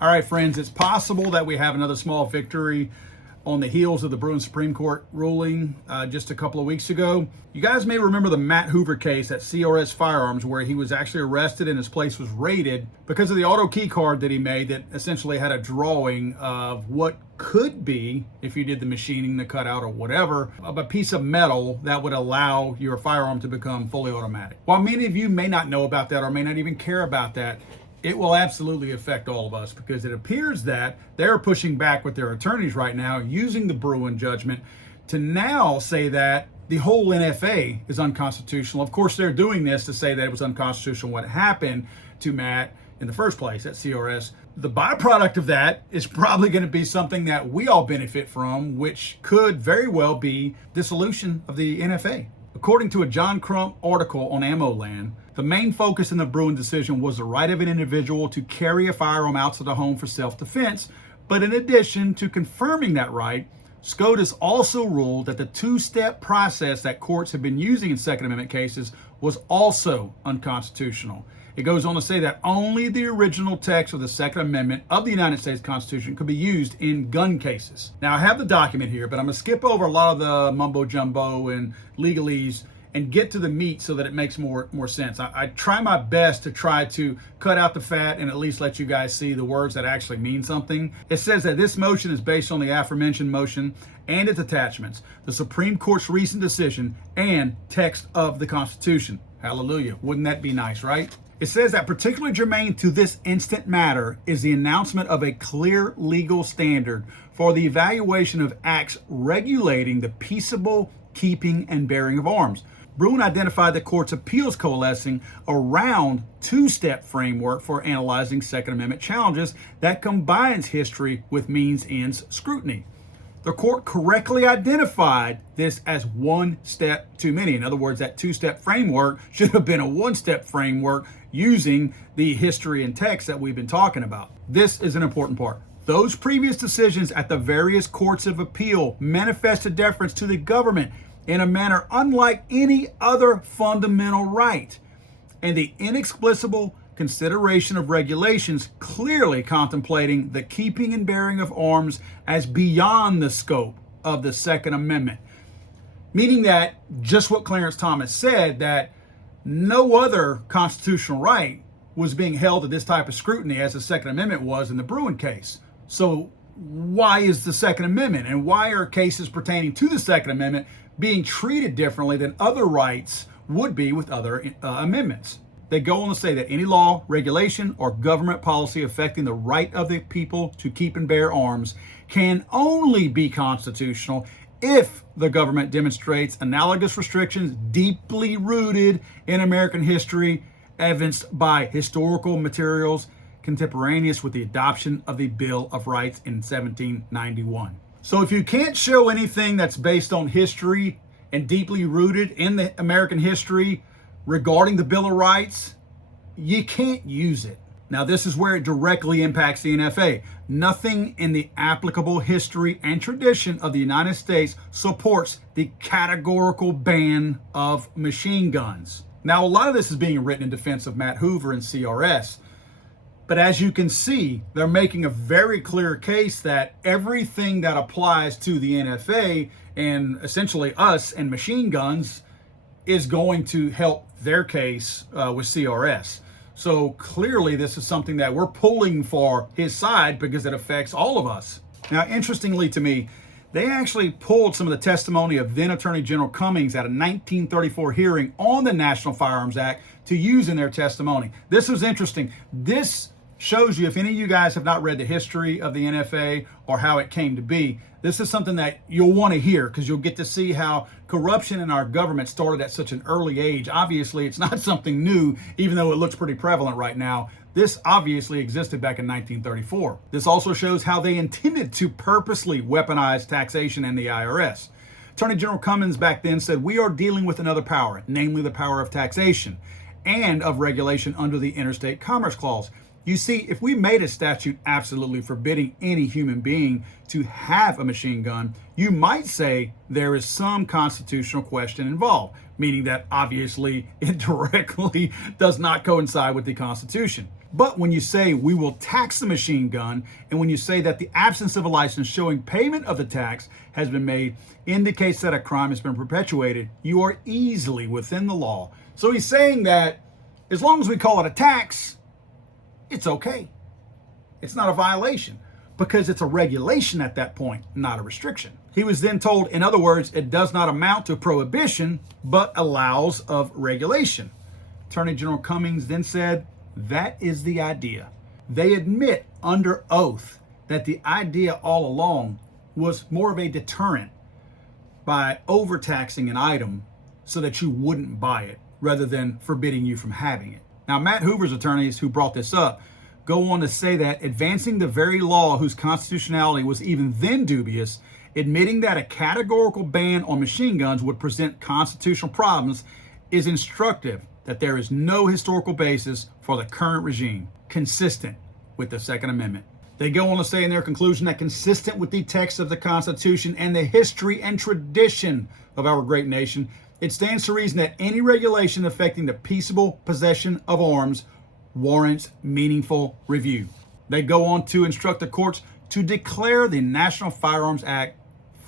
All right, friends, it's possible that we have another small victory on the heels of the Bruin Supreme Court ruling just a couple of weeks ago. You guys may remember the Matt Hoover case at CRS Firearms, where he was actually arrested and his place was raided because of the auto key card that he made that essentially had a drawing of what could be, if you did the machining, the cutout or whatever, of a piece of metal that would allow your firearm to become fully automatic. While many of you may not know about that or may not even care about that, it will absolutely affect all of us, because it appears that they're pushing back with their attorneys right now, using the Bruin judgment to now say that the whole NFA is unconstitutional. Of course, they're doing this to say that it was unconstitutional what happened to Matt in the first place at CRS. The byproduct of that is probably going to be something that we all benefit from, which could very well be dissolution of the NFA. According to a John Crump article on Ammo Land, the main focus in the Bruin decision was the right of an individual to carry a firearm outside the home for self-defense. But in addition to confirming that right, SCOTUS also ruled that the two-step process that courts have been using in Second Amendment cases was also unconstitutional. It goes on to say that only the original text of the Second Amendment of the United States Constitution could be used in gun cases. Now, I have the document here, but I'm going to skip over a lot of the mumbo-jumbo and legalese and get to the meat so that it makes more sense. I try my best to try to cut out the fat and at least let you guys see the words that actually mean something. It says that this motion is based on the aforementioned motion and its attachments, the Supreme Court's recent decision, and text of the Constitution. Hallelujah. Wouldn't that be nice, right? It says that particularly germane to this instant matter is the announcement of a clear legal standard for the evaluation of acts regulating the peaceable keeping and bearing of arms. Bruin identified the court's appeals coalescing around two-step framework for analyzing Second Amendment challenges that combines history with means-ends scrutiny. The court correctly identified this as one step too many. In other words, that two-step framework should have been a one-step framework using the history and text that we've been talking about. This is an important part. Those previous decisions at the various courts of appeal manifested deference to the government in a manner unlike any other fundamental right, and the inexplicable consideration of regulations clearly contemplating the keeping and bearing of arms as beyond the scope of the Second Amendment. Meaning that, just what Clarence Thomas said, that no other constitutional right was being held to this type of scrutiny as the Second Amendment was in the Bruin case. So why is the Second Amendment, and why are cases pertaining to the Second Amendment being treated differently than other rights would be with other amendments? They go on to say that any law, regulation, or government policy affecting the right of the people to keep and bear arms can only be constitutional if the government demonstrates analogous restrictions deeply rooted in American history, evidenced by historical materials contemporaneous with the adoption of the Bill of Rights in 1791. So if you can't show anything that's based on history and deeply rooted in the American history regarding the Bill of Rights, you can't use it. Now, this is where it directly impacts the NFA. Nothing in the applicable history and tradition of the United States supports the categorical ban of machine guns. Now, a lot of this is being written in defense of Matt Hoover and CRS. But as you can see, they're making a very clear case that everything that applies to the NFA and essentially us and machine guns is going to help their case with CRS. So clearly this is something that we're pulling for his side because it affects all of us. Now, interestingly to me, they actually pulled some of the testimony of then Attorney General Cummings at a 1934 hearing on the National Firearms Act to use in their testimony. This was interesting. This shows you, if any of you guys have not read the history of the NFA or how it came to be, this is something that you'll want to hear, because you'll get to see how corruption in our government started at such an early age. Obviously, it's not something new, even though it looks pretty prevalent right now. This obviously existed back in 1934. This also shows how they intended to purposely weaponize taxation and the IRS. Attorney General Cummings back then said, "We are dealing with another power, namely the power of taxation and of regulation under the Interstate Commerce Clause." You see, if we made a statute absolutely forbidding any human being to have a machine gun, you might say there is some constitutional question involved, meaning that obviously it directly does not coincide with the Constitution. But when you say we will tax the machine gun, and when you say that the absence of a license showing payment of the tax has been made indicates that a crime has been perpetuated, you are easily within the law. So he's saying that as long as we call it a tax, it's okay. It's not a violation because it's a regulation at that point, not a restriction. He was then told, in other words, it does not amount to prohibition, but allows of regulation. Attorney General Cummings then said, that is the idea. They admit under oath that the idea all along was more of a deterrent by overtaxing an item so that you wouldn't buy it rather than forbidding you from having it. Now, Matt Hoover's attorneys who brought this up go on to say that advancing the very law whose constitutionality was even then dubious, admitting that a categorical ban on machine guns would present constitutional problems, is instructive that there is no historical basis for the current regime consistent with the Second Amendment. They go on to say in their conclusion that consistent with the text of the Constitution and the history and tradition of our great nation, it stands to reason that any regulation affecting the peaceable possession of arms warrants meaningful review. They go on to instruct the courts to declare the National Firearms Act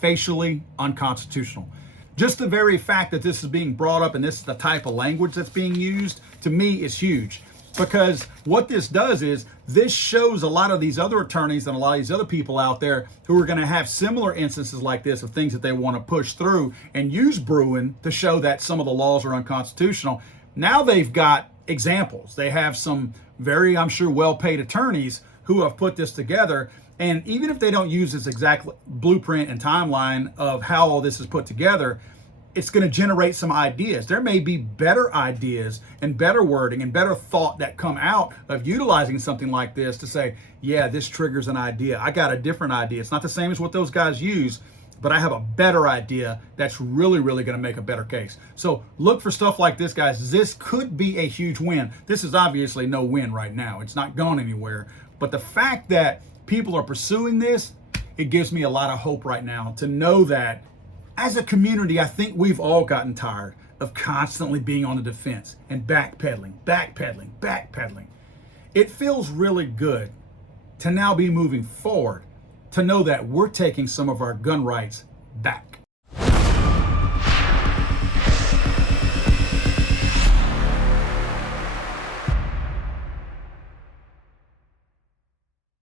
facially unconstitutional. Just the very fact that this is being brought up and this is the type of language that's being used, to me, is huge. Because what this does is this shows a lot of these other attorneys and a lot of these other people out there who are going to have similar instances like this of things that they want to push through and use Bruin to show that some of the laws are unconstitutional. Now they've got examples. They have some very, I'm sure, well-paid attorneys who have put this together. And even if they don't use this exact blueprint and timeline of how all this is put together, it's going to generate some ideas. There may be better ideas and better wording and better thought that come out of utilizing something like this to say, yeah, this triggers an idea. I got a different idea. It's not the same as what those guys use, but I have a better idea that's really, really going to make a better case. So look for stuff like this, guys. This could be a huge win. This is obviously no win right now. It's not gone anywhere. But the fact that people are pursuing this, it gives me a lot of hope right now to know that as a community, I think we've all gotten tired of constantly being on the defense and backpedaling. It feels really good to now be moving forward, to know that we're taking some of our gun rights back.